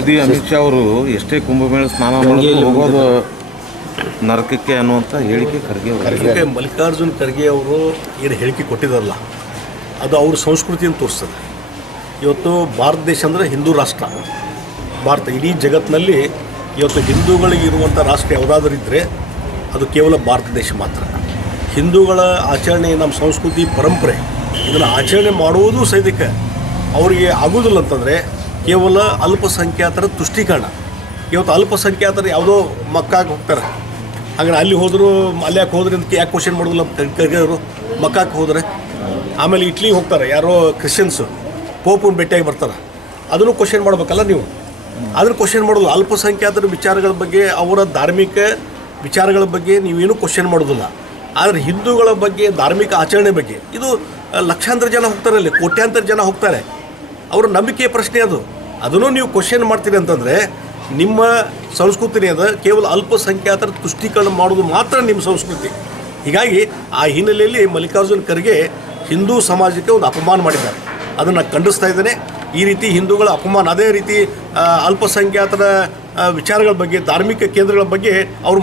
ಮೋದಿ ಅಮಿತ್ ಶಾ ಅವರು ಎಷ್ಟೇ ಕುಂಭಮೇಳ ಸ್ನಾನ ಮಾಡೋದು ಹೋಗೋದು ನರಕಕ್ಕೆ ಅನ್ನುವಂಥ ಹೇಳಿಕೆ ಖರ್ಗೆ ಖರ್ಗೆ ಮಲ್ಲಿಕಾರ್ಜುನ್ ಖರ್ಗೆ ಅವರು ಏನು ಹೇಳಿಕೆ ಕೊಟ್ಟಿದ್ದಾರಲ್ಲ ಅದು ಅವ್ರ ಸಂಸ್ಕೃತಿಯನ್ನು ತೋರಿಸ್ತದೆ. ಇವತ್ತು ಭಾರತ ದೇಶ ಅಂದರೆ ಹಿಂದೂ ರಾಷ್ಟ್ರ. ಭಾರತ ಇಡೀ ಜಗತ್ತಿನಲ್ಲಿ ಇವತ್ತು ಹಿಂದೂಗಳಿಗೆ ಇರುವಂಥ ರಾಷ್ಟ್ರ ಯಾವುದಾದ್ರೂ ಇದ್ದರೆ ಅದು ಕೇವಲ ಭಾರತ ದೇಶ ಮಾತ್ರ. ಹಿಂದೂಗಳ ಆಚರಣೆ ನಮ್ಮ ಸಂಸ್ಕೃತಿ ಪರಂಪರೆ ಇದನ್ನು ಆಚರಣೆ ಮಾಡುವುದೂ ಸಹಿತ ಅವರಿಗೆ ಆಗೋದಿಲ್ಲ ಅಂತಂದರೆ ಕೇವಲ ಅಲ್ಪಸಂಖ್ಯಾತರ ತುಷ್ಟೀಕರಣ. ಇವತ್ತು ಅಲ್ಪಸಂಖ್ಯಾತರು ಯಾವುದೋ ಮಕ್ಕಾಗೆ ಹೋಗ್ತಾರೆ, ಹಾಗೆ ಅಲ್ಲಿ ಹೋದರೂ ಅಲ್ಲಿ ಯಾಕೆ ಹೋದ್ರೆ ಅಂತ ಯಾಕೆ ಕ್ವಶನ್ ಮಾಡೋದಿಲ್ಲ ಖರ್ಗೆಯವರು. ಮಕ್ಕಾಕ್ಕೆ ಹೋದರೆ ಆಮೇಲೆ ಇಟ್ಲಿಗೆ ಹೋಗ್ತಾರೆ, ಯಾರೋ ಕ್ರಿಶ್ಚಿಯನ್ಸು ಪೋಪನ ಭೇಟಿಯಾಗಿ ಬರ್ತಾರೆ, ಅದನ್ನು ಕ್ವಶನ್ ಮಾಡ್ಬೇಕಲ್ಲ ನೀವು. ಅದನ್ನು ಕ್ವಶನ್ ಮಾಡೋದು ಅಲ್ಪಸಂಖ್ಯಾತರ ವಿಚಾರಗಳ ಬಗ್ಗೆ, ಅವರ ಧಾರ್ಮಿಕ ವಿಚಾರಗಳ ಬಗ್ಗೆ ನೀವೇನು ಕ್ವಶನ್ ಮಾಡೋದಿಲ್ಲ. ಆದರೆ ಹಿಂದೂಗಳ ಬಗ್ಗೆ, ಧಾರ್ಮಿಕ ಆಚರಣೆ ಬಗ್ಗೆ ಇದು ಲಕ್ಷಾಂತರ ಜನ ಹೋಗ್ತಾರೆ, ಅಲ್ಲಿ ಕೋಟ್ಯಾಂತರ ಜನ ಹೋಗ್ತಾರೆ. ಅವರ ನಂಬಿಕೆಯ ಪ್ರಶ್ನೆ ಅದು. ಅದನ್ನು ನೀವು ಕ್ವಶನ್ ಮಾಡ್ತೀರಿ ಅಂತಂದರೆ ನಿಮ್ಮ ಸಂಸ್ಕೃತಿನೇ ಅದು ಕೇವಲ ಅಲ್ಪಸಂಖ್ಯಾತರ ತುಷ್ಟೀಕರಣ ಮಾಡೋದು ಮಾತ್ರ ನಿಮ್ಮ ಸಂಸ್ಕೃತಿ. ಹೀಗಾಗಿ ಆ ಹಿನ್ನೆಲೆಯಲ್ಲಿ ಮಲ್ಲಿಕಾರ್ಜುನ್ ಖರ್ಗೆ ಹಿಂದೂ ಸಮಾಜಕ್ಕೆ ಒಂದು ಅಪಮಾನ ಮಾಡಿದ್ದಾರೆ. ಅದನ್ನು ಖಂಡಿಸ್ತಾ ಇದ್ದೇನೆ. ಈ ರೀತಿ ಹಿಂದೂಗಳ ಅಪಮಾನ, ಅದೇ ರೀತಿ ಅಲ್ಪಸಂಖ್ಯಾತರ ವಿಚಾರಗಳ ಬಗ್ಗೆ, ಧಾರ್ಮಿಕ ಕೇಂದ್ರಗಳ ಬಗ್ಗೆ ಅವರು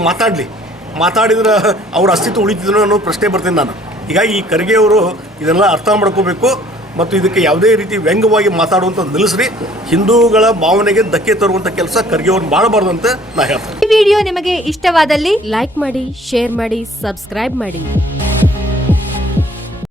ಮಾತಾಡಿದ್ರೆ ಅವ್ರ ಅಸ್ತಿತ್ವ ಉಳಿತಿದ್ರು ಅನ್ನೋ ಪ್ರಶ್ನೆ ಬರ್ತೀನಿ ನಾನು. ಹೀಗಾಗಿ ಈ ಖರ್ಗೆ ಅವರು ಇದೆಲ್ಲ ಅರ್ಥ ಮಾಡ್ಕೋಬೇಕು ಮತ್ತು ಇದಕ್ಕೆ ಯಾವುದೇ ರೀತಿ ವ್ಯಂಗ್ಯವಾಗಿ ಮಾತಾಡುವಂಥದ್ದು ನಿಲ್ಲಿಸ್ರಿ. ಹಿಂದೂಗಳ ಭಾವನೆಗೆ ಧಕ್ಕೆ ತರುವಂಥ ಕೆಲಸ ಖರ್ಗೆ ಅವ್ರು ಮಾಡಬಾರ್ದು ಅಂತ ನಾ ಹೇಳ್ತೇನೆ. ಈ ವಿಡಿಯೋ ನಿಮಗೆ ಇಷ್ಟವಾದಲ್ಲಿ ಲೈಕ್ ಮಾಡಿ, ಶೇರ್ ಮಾಡಿ, ಸಬ್ಸ್ಕ್ರೈಬ್ ಮಾಡಿ.